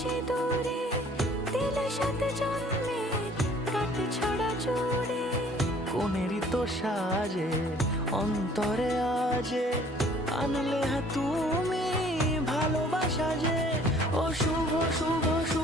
সিঁদুরে দিলে সাথে জন্মের কাট ছড়া জুড়ে। কোনেরই তো সাজে অন্তরে আজে আনলে তুমি ভালোবাসা যে। ও শুভ শুভ শুভ